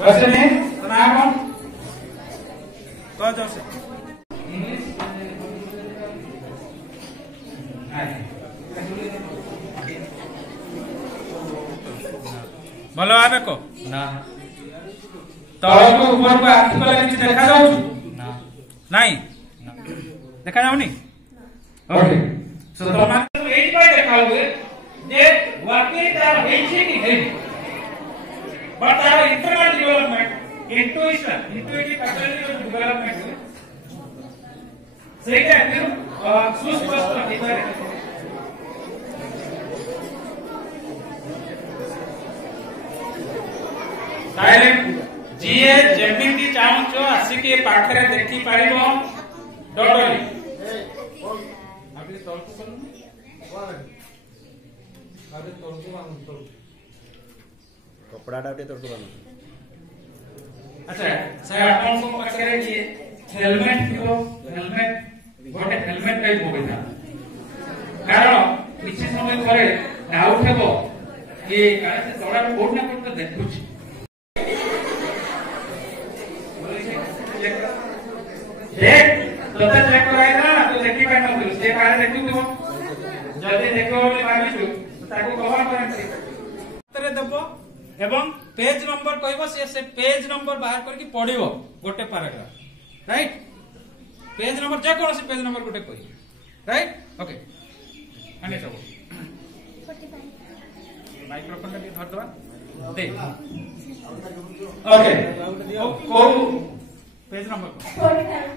वैसे नाम कौन जोर से इंग्लिश भल भावे को ना तल को ऊपर को आखि कले किछि देखा जाउछु ना नाही देखा जाउनी ओके सो तो मान एई पर देखा हुए जे वाकई तार हेछि कि हे बट तार internal development intuition intuitive capability of development ସେଇଟା ସୁସ୍ପଷ୍ଟ ହେଇପାରେ ताले जीए जेमिति चाहूचो आसिके पाखरे देखि पारिबो डडली आपले तळकु करू आबे तळकु मानु कपड़ा डाटे तळकु मानु अच्छा सर आपण को पाखरे जे हेलमेट थियो हेलमेट गोटे हेलमेट टाइप होबेता कारण किछि समय परे डाउट हेबो कि काहे से तोड़ा कोड ना कोड देखुछ देख तो चेक कराइना तो देखि पाइ न से काहे देखु तो जल्दी देखो बोली भाबिछु ताको कवर करते उत्तर देबो एवं पेज नंबर कहबो से पेज नंबर बाहर करके पढिबो गोटे पैराग्राफ राइट पेज नंबर जे कोन से पेज नंबर गोटे कहि राइट ओके आने चलो 45 माइक्रोफोन के धर दवा दे ओके को page number 45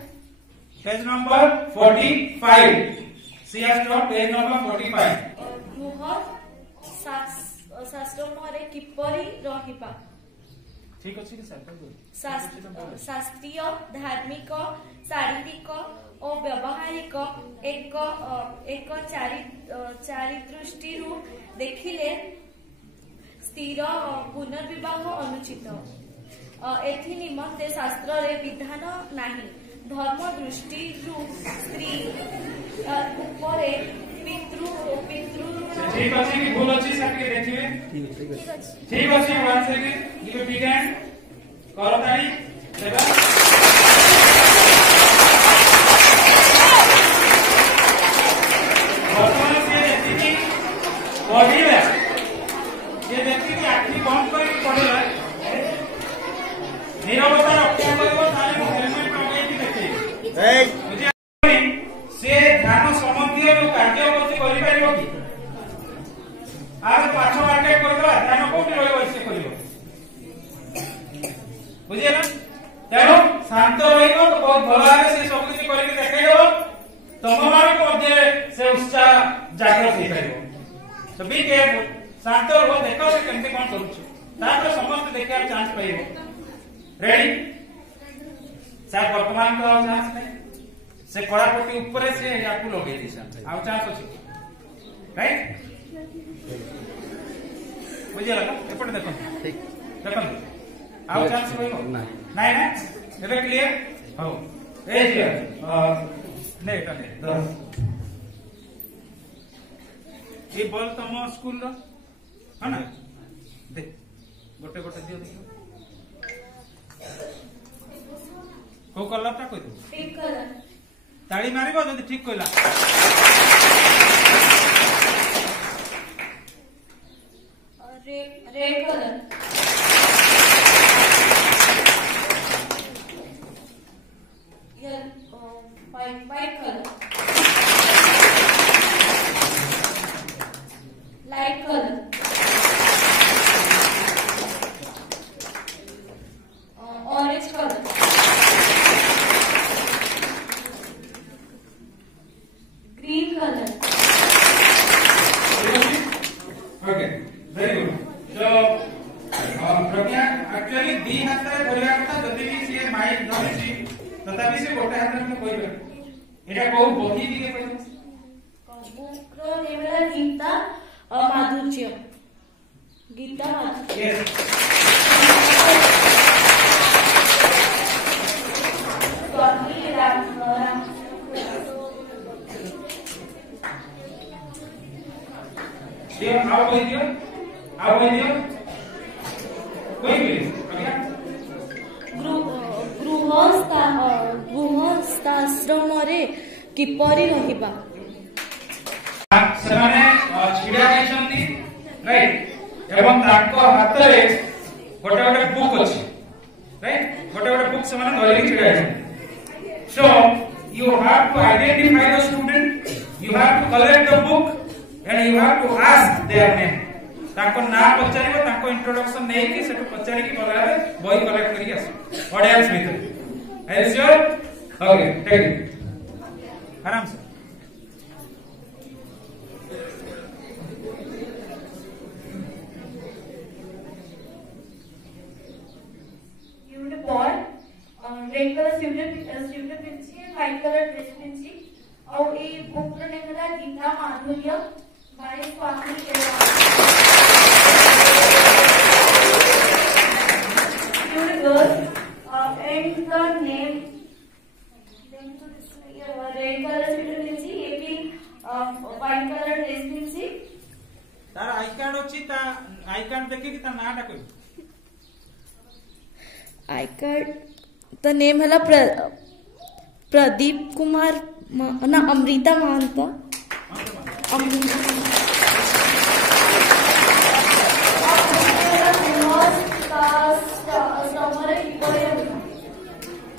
page number 45 she has drop page number 45 मुह शास्त्र मरे किपरि रहिबा ठीक अछि कि सर शास्त्रीय धार्मिक शारीरिक और व्यावहारिक एक चारिदृष्टि देखिले स्थिर पुनर्विवाह अनुचित एथि निमंते शास्त्र रे विधान नाही धर्म दृष्टि स्त्री उपरे पितृ ठीक अछि कि भूल अछि सब के देखिए ठीक अछि वन सेकंड यू बिगिन करतारी देबा वर्तमान से देखि पढिले ये देखि कि आखि बंद करी पढिले निरवता रक्षा करबो ताले हेलमेट लगे कि देखि ए से ध्यान संबंधी जो कार्य करते करि परिबो कि आर पाछो आटे करबा ध्यान कोठी रहइबो से करिवो बुझियला तेनो शांत रहिबो तो बहुत भलारे से सब किछि करि देखाइबो तममान को मध्य से उत्साह जागृत हो परिबो तो बी केयरफुल शांत रहो देखो से केमते कोन करूछु तापर समस्त देखिया चांस पाइबो रेडी सर वर्तमान को चांस नहीं से कलापति ऊपर से याकू लगे दिशा आउ चांस अछि राइट बुझे लगा एपटे देखो ठीक देखो आउ चांस होइबो नहीं ना एबे क्लियर हो ए जी नहीं एटा नहीं ये बॉल तम स्कूल रो है ना दे गोटे गोटे दियो देखो को कलर ता कोइ पिंक कलर ताली मारिबो जदी ठीक कइला red colour white colour light colour orange colour green colour okay very good so Pragya actually the हाथ रे बोलिया था जदी भी से माइक धरिसी तथापि से गोटे हाथ में कहबे एटा को बही दिके कहबे बुक्र नेमला गीता माधुर्य गीता माधुर्य यस स्वामी राम ये आओ कोई दियो कोई भी ओके गृहस्थाश्रमरे किपरि रहिबा सेमाने छिड़ा हेछंती राइट एवं ताको हातरे गोटे गोटे बुक अछि राइट गोटे गोटे बुक सेमाने धरि छिड़ा हेछंती सो you have to identify the student, you have to collect the book and you have to ask their name ताको ना पचारिबो ताको इंट्रोडक्शन नै कि सेटु पचारि कि बलारे बही कलेक्ट करी आस ऑडियंस भीतर are you sure okay take it आराम से boy red color sweater pinchi white color dress pinchi और ये बुक रो नेम है Geeta Madhurya by Swami girl and the name then to this red color sweater pinchi ये भी white color dress pinchi तार I card अछि ता आई कार्ड देखि कि ता नाटा कोइ आई कार्ड द नेम है प्रदीप कुमार ना अमृता महांता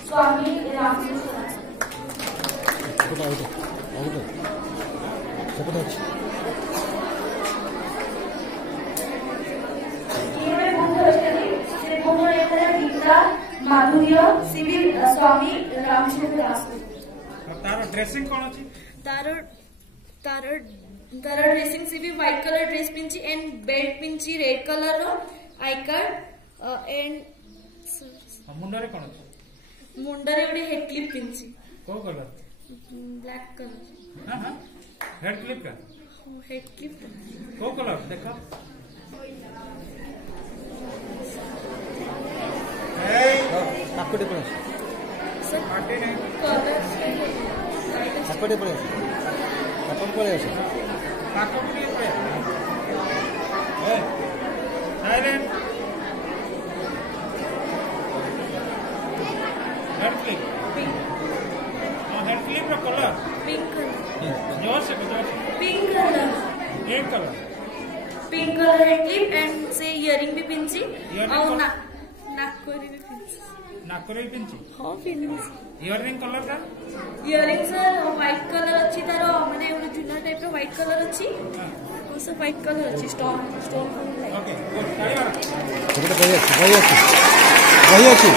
स्वामी माधुर्य सिविल स्वामी रामचंद्र दास तारो ड्रेसिंग कोन अछि तारो ड्रेसिंग से भी व्हाइट कलर ड्रेस पिंची एंड बेल्ट पिंची रेड कलर रो आई कार्ड एंड मुंडरे कोन अछि मुंडरे गोटे हेड क्लिप पिंची को कलर ब्लैक कलर हां हां हेड क्लिप का हेड क्लिप को कलर देखा काकोटे पण सर पार्टी नहीं कलर काकोटे पण आपण कोले आहे काकोटे पे ए silent head clip head clip रो कलर पिंक कलर जोर से पिंक कलर एक colour pink colour head clip and से इयरिंग भी पिंची और नाककोरी भी पिंची नाकरे पिंची हां पिंची इयरिंग कलर का इयरिंग सर व्हाइट कलर अच्छी तारो माने ओने जुना टाइप रो व्हाइट कलर अच्छी और सब व्हाइट कलर अच्छी स्टोन ओके गुड ताली मारो ସେଟା ବହି ଅଛି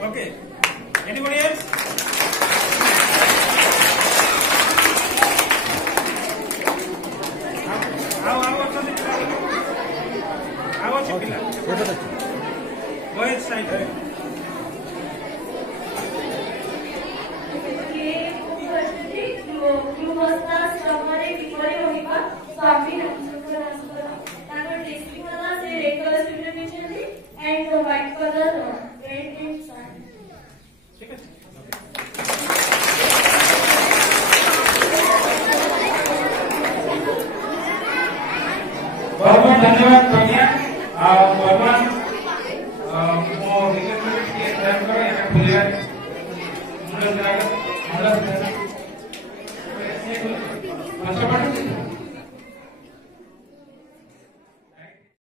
Okay. Anybody else? How was the pila? Go ahead, side. and white color red and sun. बहुत बहुत धन्यवाद कन्या और भगवान